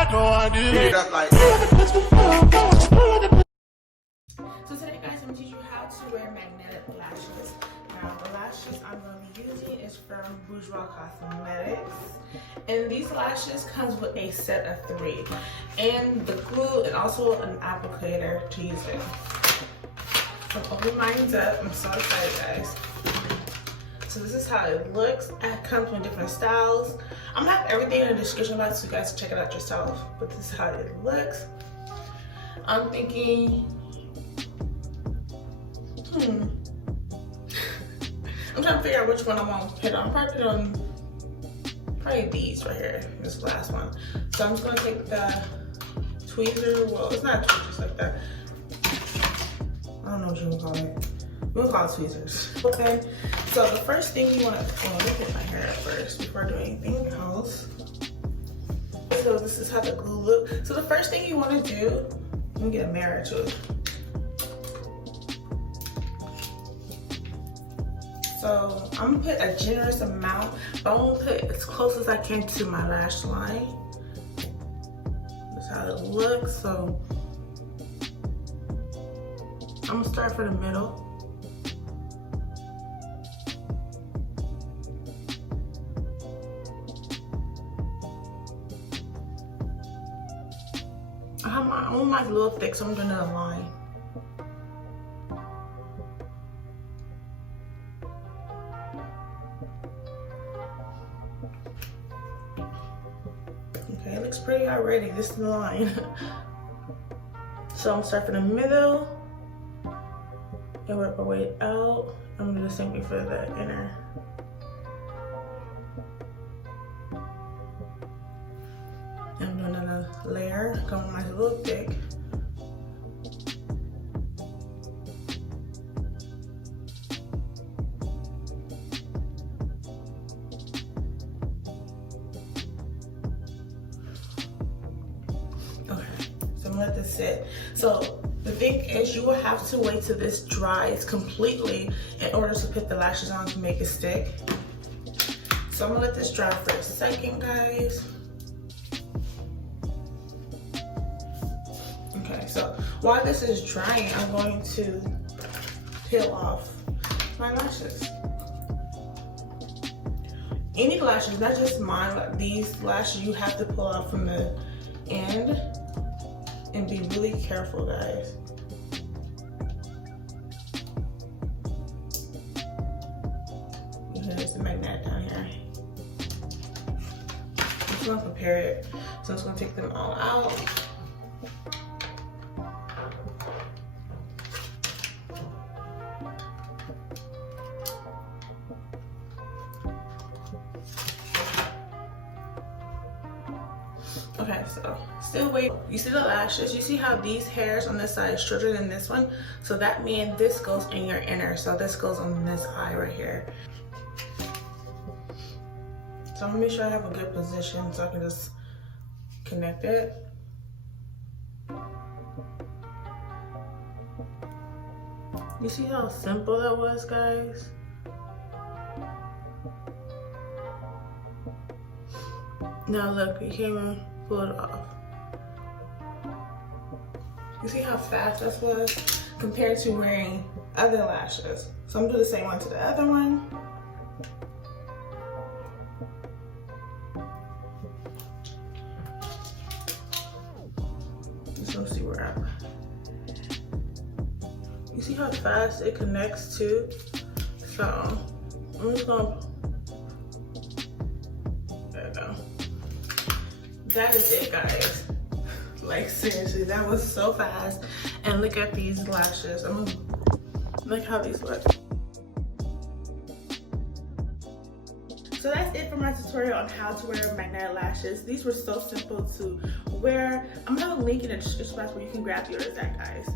So today, guys, I'm going to teach you how to wear magnetic lashes. Now, the lashes I'm going to be using is from Bourgeois Cosmetics. And these lashes comes with a set of 3. And the glue and also an applicator to use it. So open mine up. I'm so excited, guys. So this is how it looks. It comes in different styles. I'm gonna have everything in the description box so you guys can check it out yourself. But this is how it looks. I'm thinking, I'm trying to figure out which one I want to put on. Probably these right here, this last one. So I'm just gonna take the tweezer, well, it's not tweezers like that. I don't know what you would call it. We'll call it tweezers. Okay, so the first thing you want to, let me put my hair up first before doing anything else. So this is how the glue looks. So the first thing you want to do, let me get a mirror too. So I'm gonna put a generous amount, but I'm gonna put as close as I can to my lash line. That's how it looks. So I'm gonna start from the middle. I want mine a little thick, so I'm doing a line. Okay, it looks pretty already. This is the line. So I'm gonna start from the middle and work my way out. I'm gonna do the same thing for the inner. I'm doing another layer, going mine a little thick. Okay, so I'm gonna let this sit. So the thing is, you will have to wait till this dries completely in order to put the lashes on to make it stick. So I'm gonna let this dry for a second, guys. Okay, so while this is drying, I'm going to peel off my lashes. Any lashes, not just mine, but these lashes you have to pull off from the end and be really careful, guys. There's the magnet down here. I'm just gonna prepare it. So I'm just gonna take them all out. Okay, so still wait. You see the lashes? You see how these hairs on this side is shorter than this one? So that means this goes in your inner. So this goes on this eye right here. So I'm gonna make sure I have a good position so I can just connect it. You see how simple that was, guys? Now look, you can't even pull it off. You see how fast this was compared to wearing other lashes. So I'm gonna do the same one to the other one. Just gonna see where I'm. You see how fast it connects too? So I'm just gonna, there we go. That is it, guys. Like seriously, that was so fast. And look at these lashes. Look how these look. So that's it for my tutorial on how to wear magnetic lashes. These were so simple to wear. I'm gonna have a link in the description box where you can grab yours at, guys.